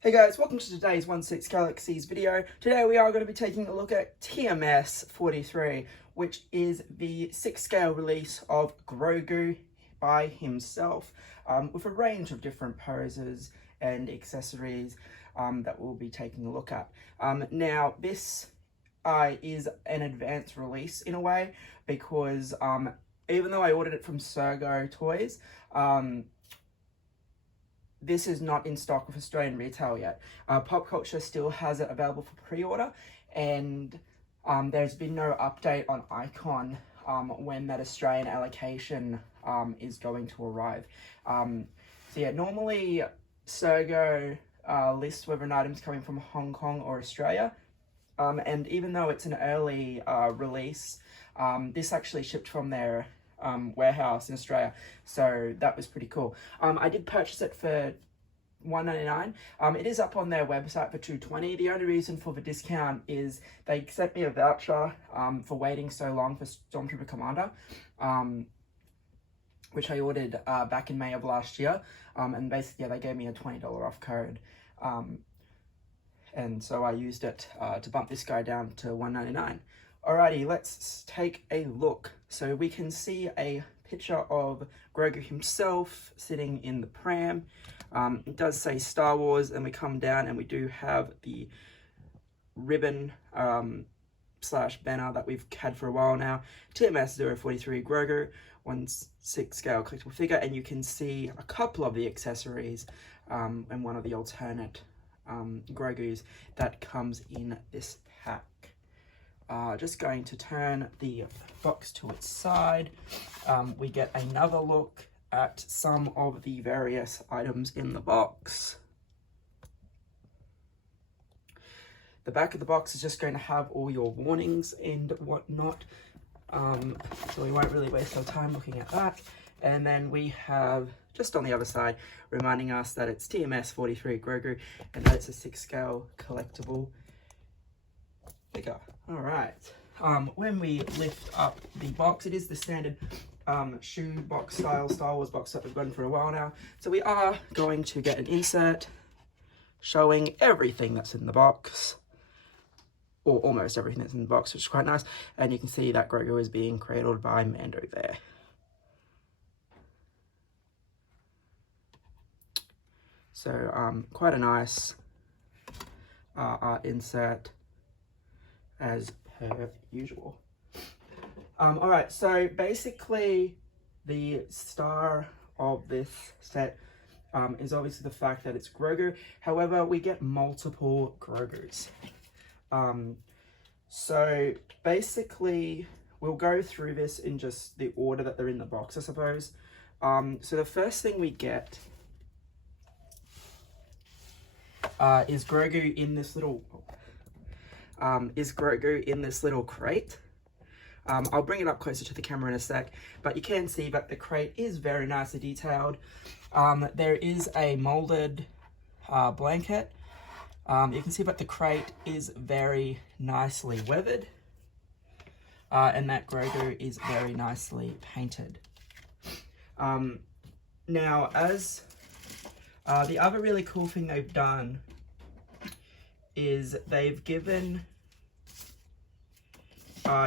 Hey guys, welcome to today's 16 Galaxies video. Today we are going to be taking a look at TMS 43, which is the 6 scale release of Grogu by himself, with a range of different poses and accessories that we'll be taking a look at. Now this is an advanced release in a way, because even though I ordered it from Sergo Toys, this is not in stock with Australian retail yet. Pop Culture still has it available for pre-order, and there's been no update on Icon when that Australian allocation is going to arrive. So yeah, normally Sergo lists whether an item's coming from Hong Kong or Australia, and even though it's an early release, this actually shipped from their warehouse in Australia, so that was pretty cool. I did purchase it for $1.99. It is up on their website for $2.20. The only reason for the discount is they sent me a voucher for waiting so long for Stormtrooper Commander, which I ordered back in May of last year, and basically they gave me a $20 off code, and so I used it to bump this guy down to $1.99. Alrighty, let's take a look. So we can see a picture of Grogu himself sitting in the pram. It does say Star Wars, and we come down and we do have the ribbon slash banner that we've had for a while now. TMS 043 Grogu, 1/6 scale collectible figure, and you can see a couple of the accessories and one of the alternate Grogus that comes in this pack. Just going to turn the box to its side. We get another look at some of the various items in the box. The back of the box is just going to have all your warnings and whatnot, so we won't really waste our time looking at that. And then we have, just on the other side, reminding us that it's TMS 43 Grogu, and that it's a 6 scale collectible figure. All right. When we lift up the box, it is the standard shoe box style Star Wars box that we've gotten for a while now. So we are going to get an insert showing everything that's in the box, or almost everything that's in the box, which is quite nice. And you can see that Grogu is being cradled by Mando there. So quite a nice art insert, as per usual. All right, so basically the star of this set is obviously the fact that it's Grogu. However, we get multiple Grogus. So basically we'll go through this in just the order that they're in the box, I suppose. So the first thing we get is Grogu in this little crate. I'll bring it up closer to the camera in a sec, but you can see that the crate is very nicely detailed. There is a molded blanket. You can see that the crate is very nicely weathered, and that Grogu is very nicely painted. Now, as the other really cool thing they've done is they've given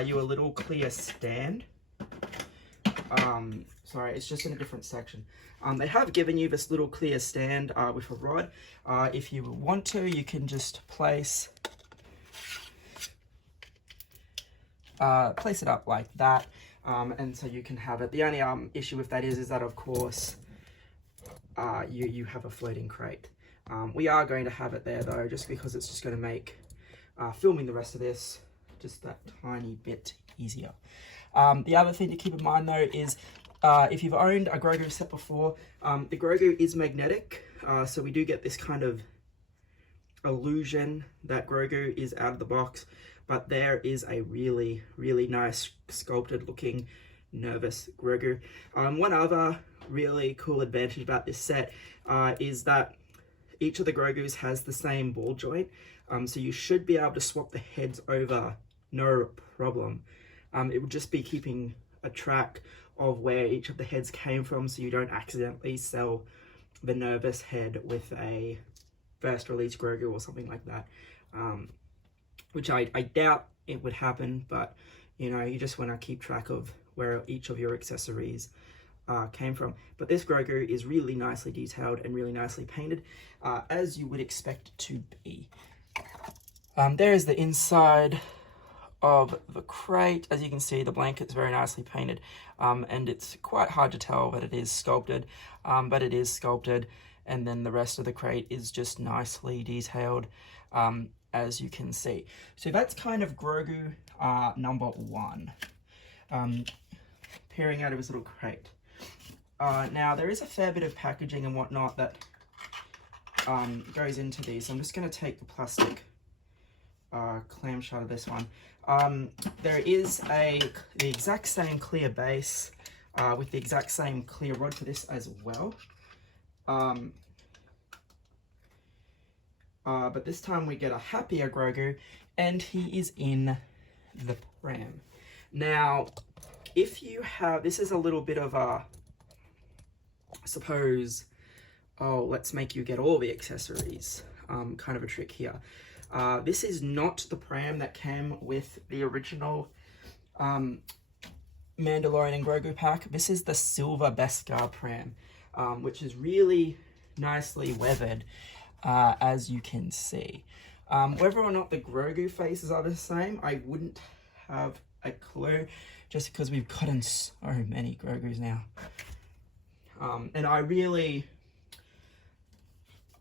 you a little clear stand. Sorry, it's just in a different section. They have given you this little clear stand with a rod. If you want to, you can just place it up like that, and so you can have it. The only issue with that is that, of course, you have a floating crate. We are going to have it there though, just because it's just going to make filming the rest of this just that tiny bit easier. The other thing to keep in mind though is if you've owned a Grogu set before, the Grogu is magnetic, so we do get this kind of illusion that Grogu is out of the box, but there is a really, really nice sculpted looking nervous Grogu. One other really cool advantage about this set is that each of the Grogus has the same ball joint, so you should be able to swap the heads over no problem. It would just be keeping a track of where each of the heads came from, so you don't accidentally sell the nervous head with a first release Grogu or something like that, which I doubt it would happen, but you know, you just want to keep track of where each of your accessories came from. But this Grogu is really nicely detailed and really nicely painted, as you would expect it to be. There is the inside of the crate. As you can see, the blanket's very nicely painted, and it's quite hard to tell that it is sculpted, but it is sculpted. And then the rest of the crate is just nicely detailed, as you can see. So that's kind of Grogu number 1, peering out of his little crate. Now, there is a fair bit of packaging and whatnot that goes into these. I'm just going to take the plastic clamshell of this one. There is the exact same clear base with the exact same clear rod for this as well. But this time we get a happier Grogu, and he is in the pram. Now, if you have, this is a little bit of a, suppose, oh, let's make you get all the accessories, kind of a trick here. This is not the pram that came with the original Mandalorian and Grogu pack. This is the silver Beskar pram, which is really nicely weathered, as you can see. Whether or not the Grogu faces are the same, I wouldn't have a clue, just because we've gotten so many Grogus now. And I really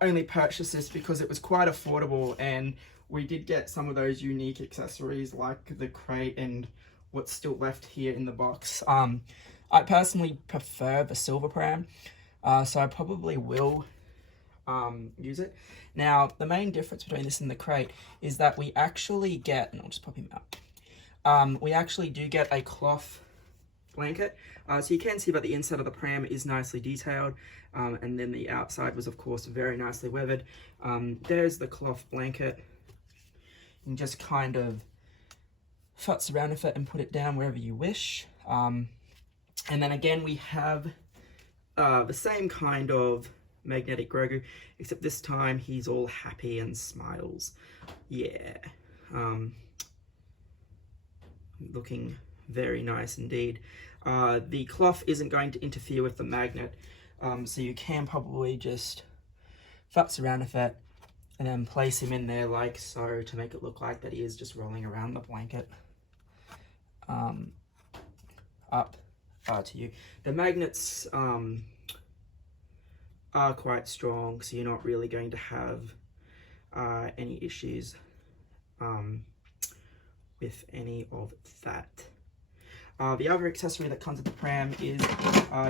only purchased this because it was quite affordable, and we did get some of those unique accessories like the crate and what's still left here in the box. I personally prefer the silver pram, so I probably will use it. Now, the main difference between this and the crate is that we actually get, and I'll just pop him out, we actually do get a cloth blanket. So you can see that the inside of the pram is nicely detailed, and then the outside was, of course, very nicely weathered. There's the cloth blanket. You can just kind of futz around with it and put it down wherever you wish. And then again, we have the same kind of magnetic Grogu, except this time he's all happy and smiles. Yeah. Looking very nice indeed. The cloth isn't going to interfere with the magnet, so you can probably just futz around with it and then place him in there like so to make it look like that he is just rolling around the blanket. Up to you. The magnets are quite strong, so you're not really going to have any issues with any of that. The other accessory that comes with the pram is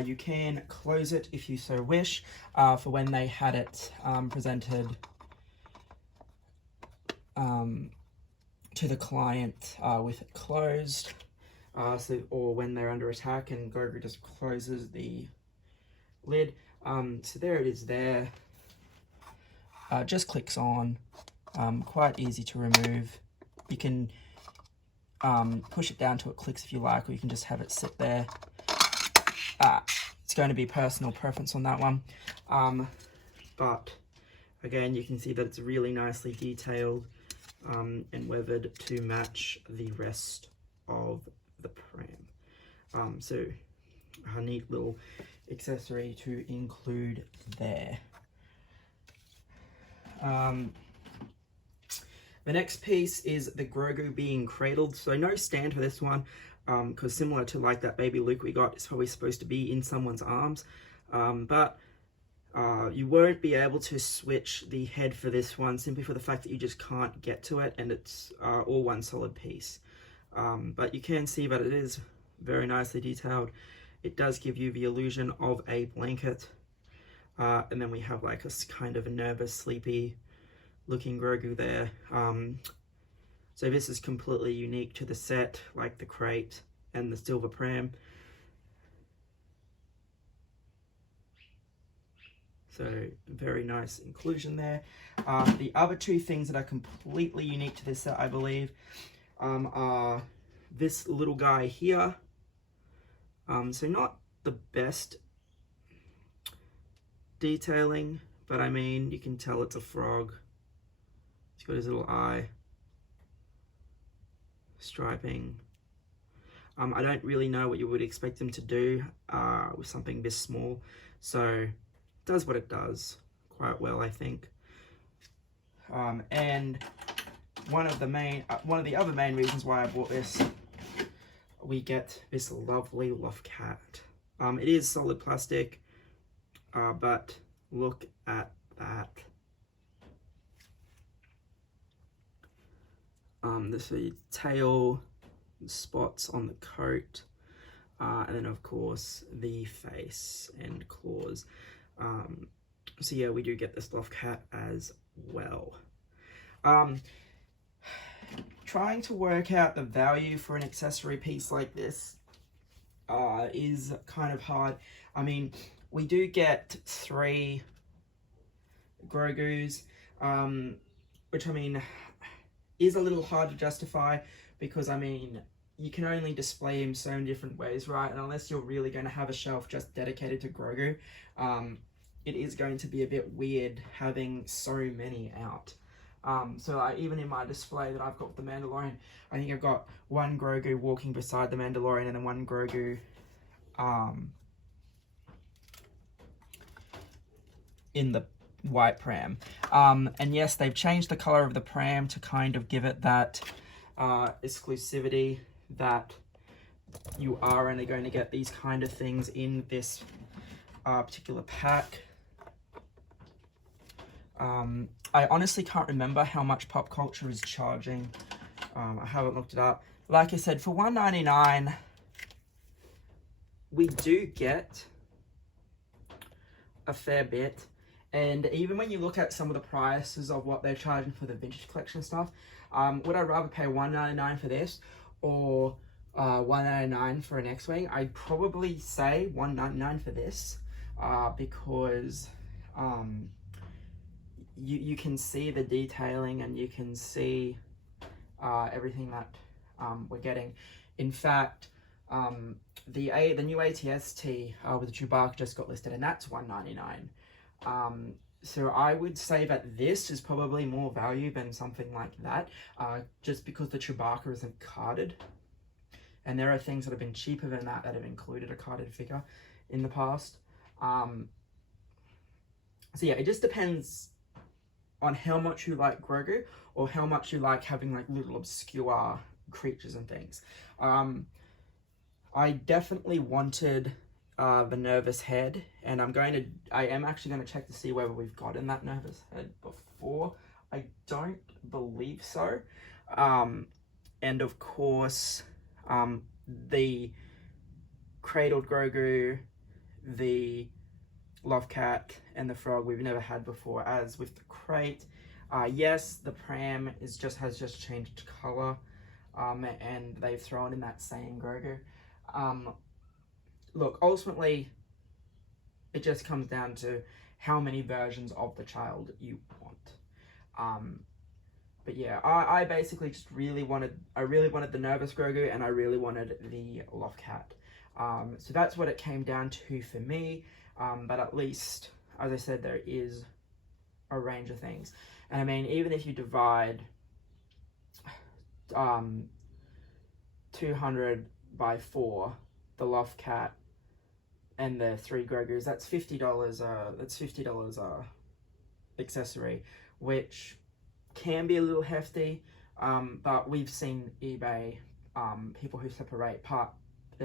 you can close it if you so wish, for when they had it presented to the client with it closed, or when they're under attack and Grogu just closes the lid. So there it is there. Just clicks on, quite easy to remove. You can push it down till it clicks if you like, or you can just have it sit there. It's going to be personal preference on that one. But again, you can see that it's really nicely detailed and weathered to match the rest of the pram. So a neat little accessory to include there. The next piece is the Grogu being cradled. So no stand for this one, because similar to like that baby Luke we got, it's probably supposed to be in someone's arms. But you won't be able to switch the head for this one, simply for the fact that you just can't get to it, and it's all one solid piece. But you can see that it is very nicely detailed. It does give you the illusion of a blanket. And then we have like a kind of a nervous, sleepy looking Grogu there. So this is completely unique to the set, like the crate and the silver pram. So very nice inclusion there. The other two things that are completely unique to this set, I believe, are this little guy here. So not the best detailing, but I mean, you can tell it's a frog. He's got his little eye. Striping. I don't really know what you would expect him to do with something this small, so it does what it does quite well, I think. And one of the other main reasons why I bought this, we get this lovely loft cat. It is solid plastic, but look at that. This is the tail, spots on the coat, and then of course the face and claws. So yeah, we do get this loft cat as well. Trying to work out the value for an accessory piece like this is kind of hard. I mean, we do get 3 Grogus, which I mean is a little hard to justify, because I mean, you can only display him so many different ways, right? And unless you're really going to have a shelf just dedicated to Grogu, it is going to be a bit weird having so many out. So even in my display that I've got with the Mandalorian, I think I've got 1 Grogu walking beside the Mandalorian and then 1 Grogu in the white pram. And yes, they've changed the color of the pram to kind of give it that exclusivity that you are only going to get these kind of things in this particular pack. I honestly can't remember how much Pop Culture is charging. I haven't looked it up. Like I said, for $1.99, we do get a fair bit. And even when you look at some of the prices of what they're charging for the vintage collection stuff, would I rather pay $1.99 for this or $1.99 for an X-Wing? I'd probably say $1.99 for this, because you can see the detailing and you can see everything that we're getting. In fact, the new ATST with Chewbacca just got listed, and that's $1.99. So I would say that this is probably more value than something like that, just because the Chewbacca isn't carded. And there are things that have been cheaper than that have included a carded figure in the past. So yeah, it just depends on how much you like Grogu or how much you like having like little obscure creatures and things. I definitely wanted the nervous head, and I am actually going to check to see whether we've gotten that nervous head before. I don't believe so. And of course, the cradled Grogu, the Love Cat, and the frog we've never had before. As with the crate, yes, the pram has just changed color, and they've thrown in that same Grogu. Look, ultimately, it just comes down to how many versions of the child you want. But yeah, I basically just really wanted the nervous Grogu, and I really wanted the Loft Cat. So that's what it came down to for me. But at least, as I said, there is a range of things. And I mean, even if you divide 200 by 4, the Loft Cat and the 3 Grogus, that's $50. That's $50 accessory, which can be a little hefty. But we've seen eBay people who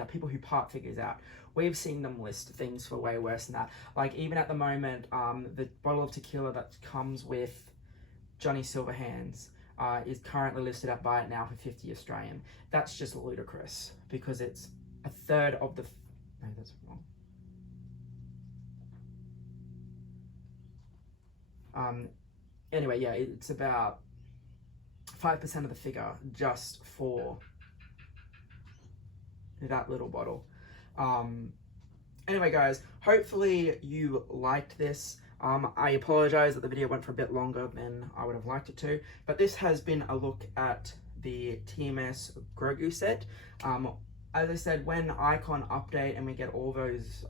people who part figures out. We've seen them list things for way worse than that. Like even at the moment, the bottle of tequila that comes with Johnny Silverhands is currently listed at Buy It Now for 50 Australian. That's just ludicrous because it's a third of the. No, that's wrong. Anyway, yeah, it's about 5% of the figure just for that little bottle. Anyway guys, hopefully you liked this. I apologize that the video went for a bit longer than I would have liked it to, but this has been a look at the TMS Grogu set. As I said, when Icon update and we get all those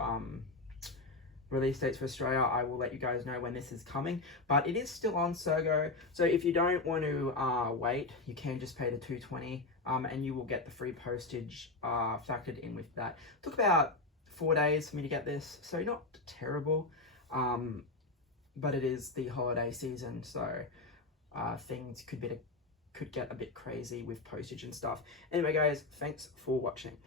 release dates for Australia, I will let you guys know when this is coming, but it is still on Sergo, so if you don't want to wait, you can just pay the $2.20, and you will get the free postage factored in with that. It took about 4 days for me to get this, so not terrible, but it is the holiday season, so things could get a bit crazy with postage and stuff. Anyway guys, thanks for watching.